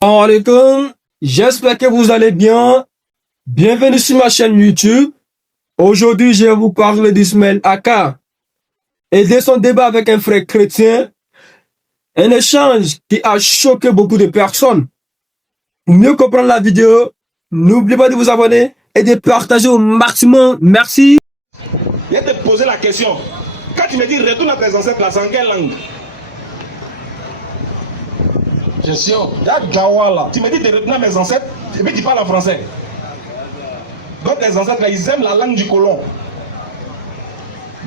Salam alaikum, j'espère que vous allez bien. Bienvenue sur ma chaîne YouTube. Aujourd'hui, je vais vous parler d'Ismaël Aka et de son débat avec un frère chrétien. Un échange qui a choqué beaucoup de personnes. Pour mieux comprendre la vidéo, n'oubliez pas de vous abonner et de partager au maximum. Merci. Je vais te poser la question. Quand tu me dis retourne à tes ancêtres, là, c'est en quelle langue? Question. Tu me dis de retourner à mes ancêtres, et puis tu parles en français. Donc tes ancêtres, là, ils aiment la langue du colon.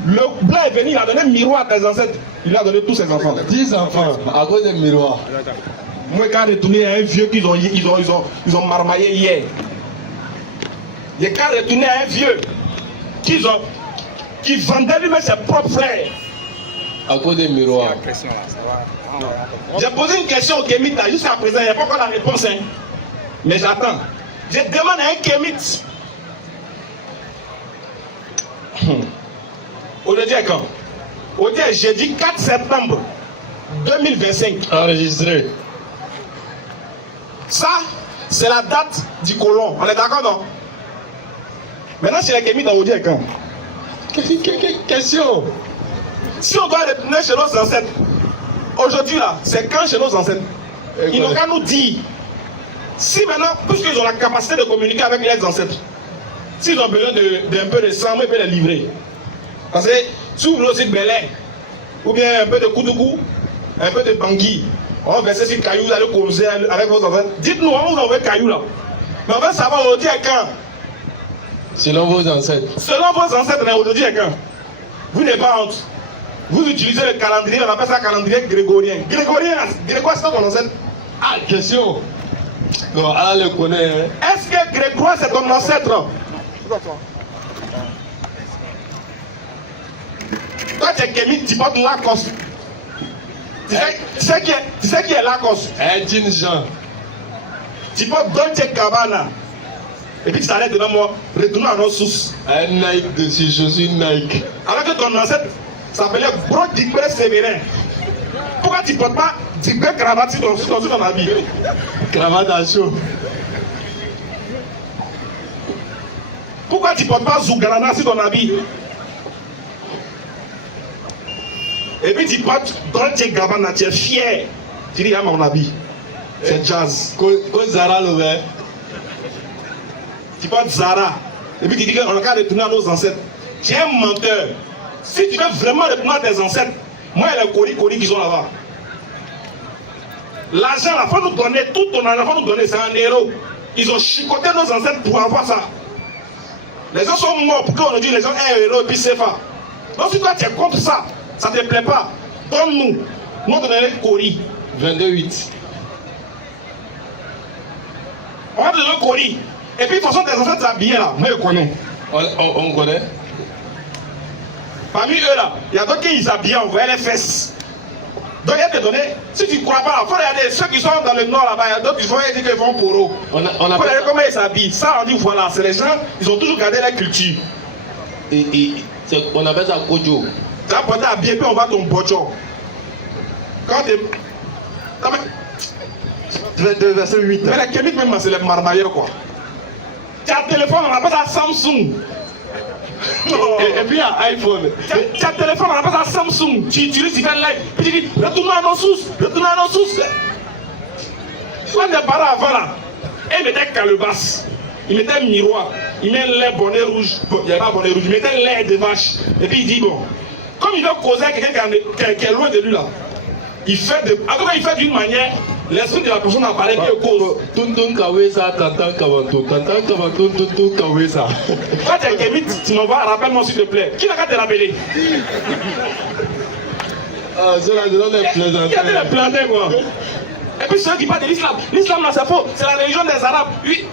Le blanc est venu, il a donné un miroir à tes ancêtres. Il a donné tous ses enfants. 10 enfants à cause des miroirs. Moi, quand j'ai retourné à un vieux qu'ils ont marmaillé hier. J'ai quand retourné à un vieux qui vendait lui-même ses propres frères. À cause des miroirs. J'ai posé une question au Kémita, jusqu'à présent, il n'y a pas encore la réponse. Hein. Mais j'attends. Je demande à un Kémite. Aujourd'hui est quand? Aujourd'hui est jeudi 4 septembre 2025. Enregistré. Ça, c'est la date du colon. On est d'accord, non? Maintenant, chez les Kémites, aujourd'hui est quand? Question. Si on doit retourner chez nos ancêtres, aujourd'hui là, c'est quand chez nos ancêtres? Ils n'ont qu'à nous dire. Si maintenant, puisqu'ils ont la capacité de communiquer avec les ancêtres, s'ils ont besoin d'un peu de sang, ils peuvent les livrer. Parce que si vous voulez aussi de Belay, ou bien un peu de Koudougou, un peu de Bangui, on va verser sur caillou, vous allez causer avec vos enfants. Dites-nous, on va vous envoyer caillou là. Mais on va savoir aujourd'hui à quand? Selon vos ancêtres. Selon vos ancêtres, aujourd'hui à quand? Vous n'avez pas honte. Vous utilisez le calendrier, on appelle ça calendrier grégorien. Grégorien, Grégoire, c'est ton ancêtre. Ah, question. Non, Allah le connaît. Hein. Est-ce que Grégoire, c'est ton ancêtre? Toi, tu es Kémite, tu portes Lacoste. Tu sais qui est Lacoste? Jean Jean. Tu portes Dolce Gabbana. Et puis tu t'arrêtes devant moi, retournons à nos sources. Un Nike dessus, je suis Nike. Alors que ton ancêtre s'appelait Bro Dibré Sévérin. Pourquoi tu ne portes pas Dibré cravate sur ton habit? Cravate à chaud. Pourquoi tu ne portes pas Zougalana sur ton habit? Et puis tu portes Dolce Gabbana, tu es fier. Tu dis, ah, mon habit, c'est jazz. Zara le verre. Tu portes Zara. Et puis tu dis qu'on a qu'à retourner à nos ancêtres. Tu es un menteur. Si tu veux vraiment retourner à tes ancêtres, moi et les Kori qui sont là-bas. L'argent, il faut nous donner, tout ton argent, il faut nous donner, c'est un héros. Ils ont chicoté nos ancêtres pour avoir ça. Les gens sont morts pour qu'on nous dise les gens un héros et puis c'est pas. Donc si toi tu es contre ça, ça ne te plaît pas, donne-nous. Nous on donnerait Kori. 22,8. On va te donner Kori. Et puis de toute façon tes ancêtres habillés là, moi je connais. On connaît. Parmi eux là, il y a d'autres qui s'habillent, on voyait les fesses. Donc il y a te donner, si tu ne crois pas, il faut regarder ceux qui sont dans le nord là-bas, il y a d'autres qui disent qu'ils vont pour eux. Il faut regarder comment ils s'habillent. Ça on dit voilà, c'est les gens, ils ont toujours gardé la culture. On appelle ça Kojo. Tu vas porter habillé, puis on va ton bocho. Quand tu es... verset 8. Mais les Kémites même, c'est les marmailleurs quoi. Tu as un téléphone, on appelle ça Samsung. Et puis il y a iPhone. Tu as un téléphone, on appelle ça Samsung. Tu utilises, tu fais live. Puis tu dis, retournons à nos sources, retournons à nos sources. Soit des parents avant là, ils mettaient calebasse, ils mettaient un miroir, ils mettaient lait bonnet rouge. Il n'y avait pas bonnet rouge, ils mettaient lait de vache. Et puis il dit, bon, comme il veut causer avec quelqu'un qui est loin de lui là, il fait d'une manière, l'esprit de la personne apparaît qui cause. Tuntun Kawesa, Tantan Kavantou. Tantan Kavantou, Tuntun Kawesa. Quand tu es Kémite, tu m'en vas, rappelle-moi s'il te plaît. Qui n'a qu'à te rappeler? Ah, c'est la grande plaisanterie. Qui a dit les planter quoi? Et puis ceux qui parlent de l'islam. L'islam là c'est faux, c'est la religion des Arabes. Oui.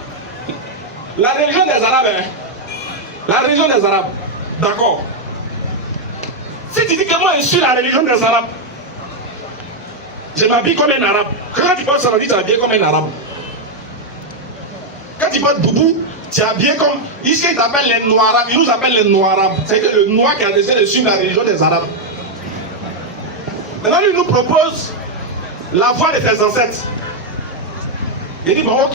La religion des Arabes, hein. La religion des Arabes. D'accord. Si tu dis que moi je suis la religion des Arabes, je m'habille comme un arabe. Quand tu parles saladie, tu es habillé comme un arabe. Quand tu parles boubou, tu es habillé comme. Ici, ils t'appellent les noirs. Ils nous appellent les noirs arabes. C'est le noir qui a décidé de suivre la religion des arabes. Maintenant, lui nous propose la voie de tes ancêtres. J'ai dit, bon, ok.